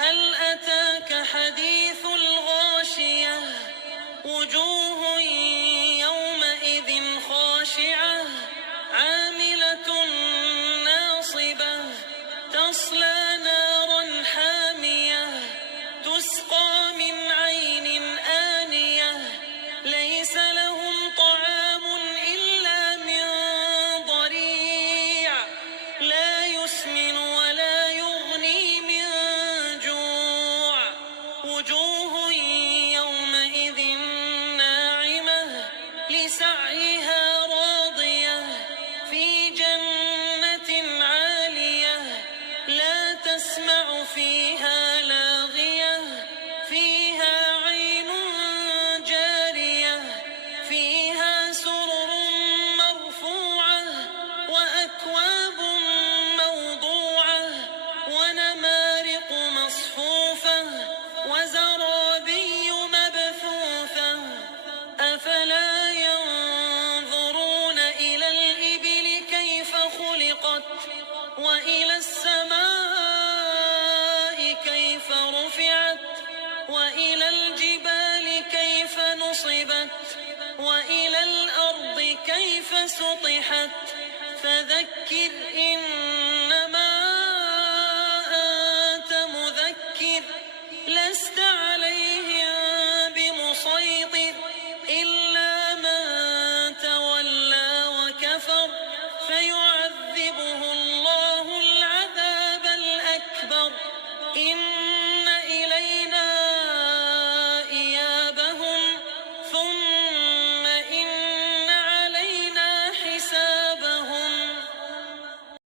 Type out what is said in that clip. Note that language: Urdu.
هل أتاك حديث الغاشية وجوه يومئذ خاشعة عاملة ناصبة تصلى نارا حامية تسقى من عين آنية ليس لهم طعام إلا من ضريع لا يسمن ولا يغني من جوع وجوه يومئذ ناعمة لسعيها راضية في جنة عالية لا تسمع فيها لاغية فيها عين جارية فيها سرر مرفوعة وأكواب موضوعة ونمارق مصفوفة وزرابي مبثوثة أفلا ينظرون إلى الإبل كيف خلقت وإلى السماء كيف رفعت وإلى الجبال كيف نصبت وإلى الأرض كيف سطحت فذكر